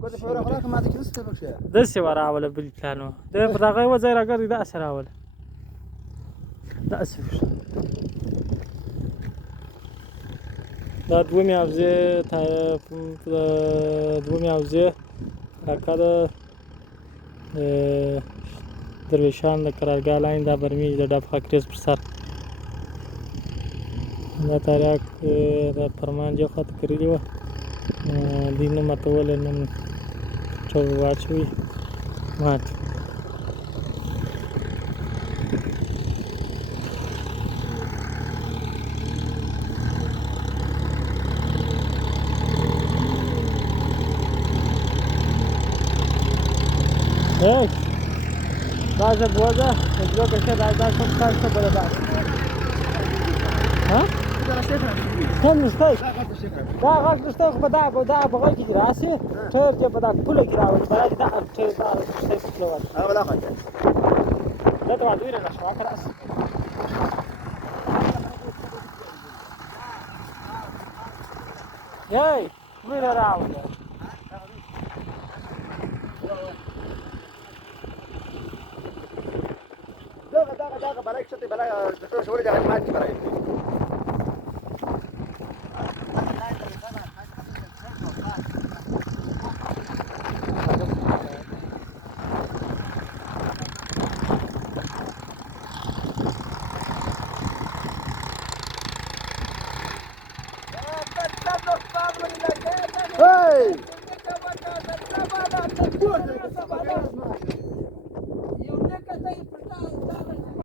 کوته په راغله ما ته کیسه ته شه داسې وراوله بالکانو د په دغه و ځای راګرځي داسې راوله داسې دا دومې حوزې راکه د درویشان د قرارګاه لاین دا برمیج د ډب خاکریز پر سر دا تاریاک د فرمان جو خواته کړلې وه دوی نه ماتولی نن ټول واچوي مات Bazen boza, îți rog că se dai dar să stai să bă da. Ha? Cum nu stai? Da, fac nu stai cu da, bă ki rase. Cer ce bă da, pule ki raul, bă da, cer da, stai cu float. انا ولا حاجه Da, da, duire la șoa cras. Ei, duire raul. دغه بلای کښته بلای د شوړې دغه مات کی بلای Hey!